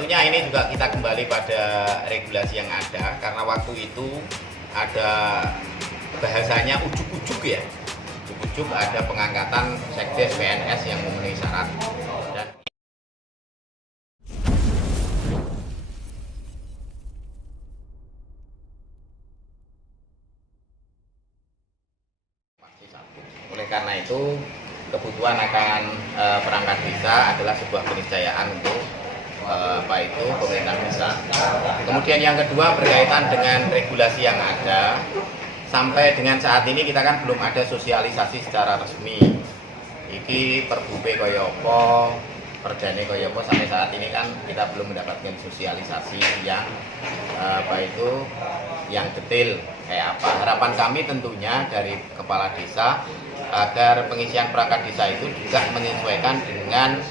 Tentunya ini juga kita kembali pada regulasi yang ada, karena waktu itu ada bahasanya ujuk-ujuk ya. Ujuk-ujuk ada pengangkatan sekdes PNS yang memenuhi syarat. Dan oleh karena itu kebutuhan akan perangkat desa adalah sebuah keniscayaan untuk itu pemerintah desa. Kemudian yang kedua berkaitan dengan regulasi yang ada. Sampai dengan saat ini kita kan belum ada sosialisasi secara resmi. Iki Perbu kaya apa, Perdane kaya apa, sampai saat ini kan kita belum mendapatkan sosialisasi yang yang detail kayak apa. Harapan kami tentunya dari kepala desa agar pengisian perangkat desa itu juga menyesuaikan dengan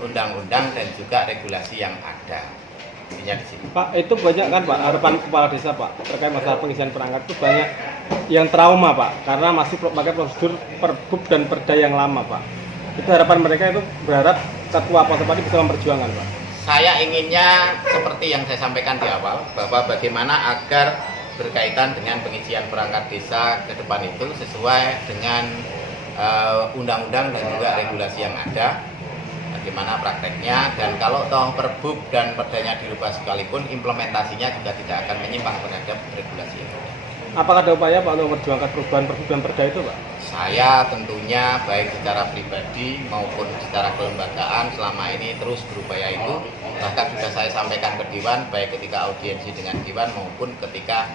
undang-undang dan juga regulasi yang ada. Intinya di sini. Pak, itu banyak kan Pak, harapan kepala desa Pak terkait masalah pengisian perangkat itu banyak yang trauma Pak, karena masih pakai prosedur Perbub dan Perda yang lama Pak. Itu harapan mereka itu berharap Ketua Posapati bisa memperjuangkan Pak. Saya inginnya seperti yang saya sampaikan di awal, bahwa bagaimana agar berkaitan dengan pengisian perangkat desa ke depan itu sesuai dengan undang-undang dan juga regulasi yang ada, bagaimana prakteknya, dan kalau toh Perbub dan Perdanya dirubah sekalipun implementasinya juga tidak akan menyimpang terhadap regulasi itu. Apakah ada upaya Pak untuk memperjuangkan perubahan Perbub dan Perda itu Pak? Saya tentunya baik secara pribadi maupun secara kelembagaan selama ini terus berupaya itu. Bahkan sudah saya sampaikan ke Dewan, baik ketika audiensi dengan Dewan maupun ketika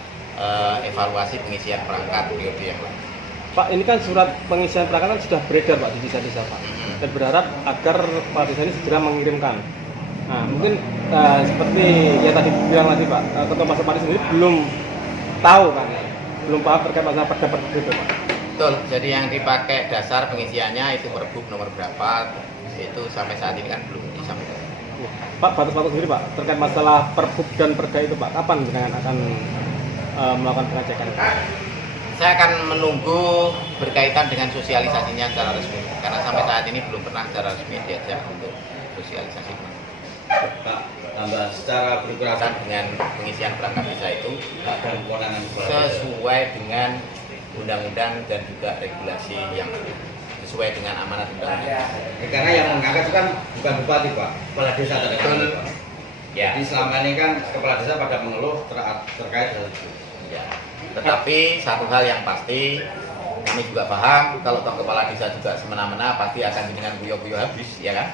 evaluasi pengisian perangkat periode yang lalu. Pak, ini kan surat pengisian perangkat kan sudah beredar Pak di desa-desa Pak. Dan berharap agar kepala desa ini segera mengirimkan. Nah, mungkin seperti yang tadi bilang lagi Pak, Ketua Posapati sendiri belum tahu kan, belum paham terkait masalah perda-perda itu Pak. Betul, jadi yang dipakai dasar pengisiannya itu Perbub nomor berapa, itu sampai saat ini kan belum disampaikan. Pak, batas-batas sendiri Pak, terkait masalah Perbub dan Perda itu Pak, kapan dengan akan melakukan pengecekan? Saya akan menunggu berkaitan dengan sosialisasinya secara resmi, karena sampai saat ini belum pernah secara resmi diajak untuk sosialisasi. Pak, tambah secara berkaitan Dengan pengisian perangkat desa itu dan kewenangan sesuai dengan undang-undang dan juga regulasi yang sesuai dengan amanat undang-undang. karena yang mengangkat itu kan bukan bupati Pak, kepala desa terkait. Ya. Jadi selama ini kan kepala desa pada mengeluh terkait hal itu. Ya. Tetapi satu hal yang pasti kami juga paham kalau toh kepala desa juga semena-mena pasti akan dengan guyo-guyo habis, ya kan?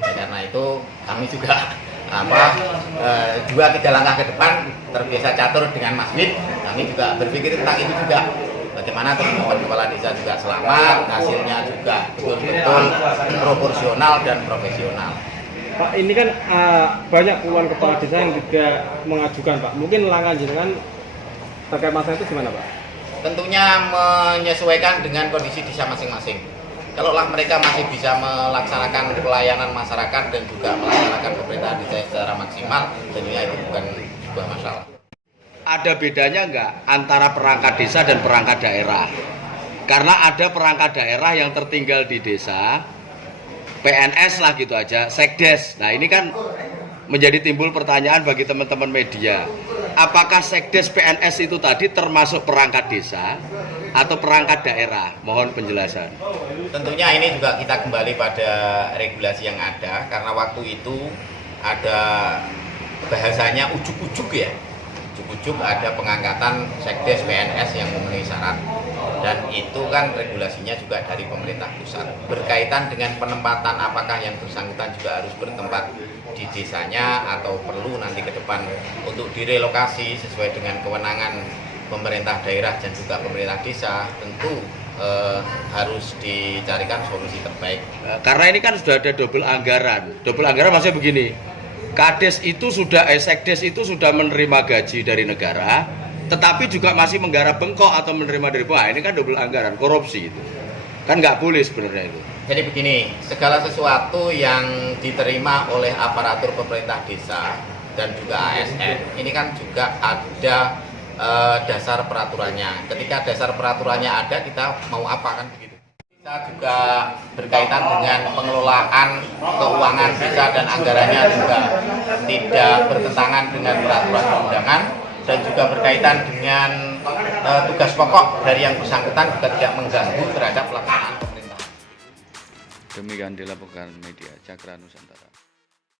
Karena itu kami juga dua tiga langkah ke depan terbiasa catur dengan Mas Wid, kami juga berpikir tentang itu juga. Bagaimana teman-teman kepala desa juga selamat, hasilnya juga betul-betul proporsional dan profesional. Pak, ini kan banyak puluhan kepala desa yang juga mengajukan Pak. Mungkin langkah jenengan terkait masalah itu gimana Pak? Tentunya menyesuaikan dengan kondisi desa masing-masing. Kalaulah mereka masih bisa melaksanakan pelayanan masyarakat dan juga melaksanakan pemerintahan desa secara maksimal, tentunya itu bukan sebuah masalah. Ada bedanya nggak antara perangkat desa dan perangkat daerah? Karena ada perangkat daerah yang tertinggal di desa, PNS lah gitu aja, sekdes. Nah ini kan menjadi timbul pertanyaan bagi teman-teman media. Apakah sekdes PNS itu tadi termasuk perangkat desa atau perangkat daerah? Mohon penjelasan. Tentunya ini juga kita kembali pada regulasi yang ada, karena waktu itu ada bahasanya ujuk-ujuk ya. Ujuk-ujuk ada pengangkatan sekdes PNS yang memenuhi syarat, dan itu kan regulasinya juga dari pemerintah pusat. Berkaitan dengan penempatan, apakah yang bersangkutan juga harus bertempat di desanya atau perlu nanti ke depan untuk direlokasi sesuai dengan kewenangan pemerintah daerah dan juga pemerintah desa, tentu harus dicarikan solusi terbaik. Karena ini kan sudah ada double anggaran. Double anggaran maksudnya begini. Kades itu sekdes itu sudah menerima gaji dari negara, tetapi juga masih menggarap bengkok atau menerima dari bawah. Ini kan double anggaran, korupsi itu. Kan nggak boleh sebenarnya itu. Jadi begini, segala sesuatu yang diterima oleh aparatur pemerintah desa dan juga ASN, ini kan juga ada dasar peraturannya. Ketika dasar peraturannya ada, kita mau apa kan begitu. Kita juga berkaitan dengan pengelolaan keuangan desa dan anggarannya juga tidak bertentangan dengan peraturan perundangan dan juga berkaitan dengan tugas pokok dari yang bersangkutan juga tidak mengganggu terhadap pelaksanaan pemerintahan. Demikian dilaporkan media Cakra Nusantara.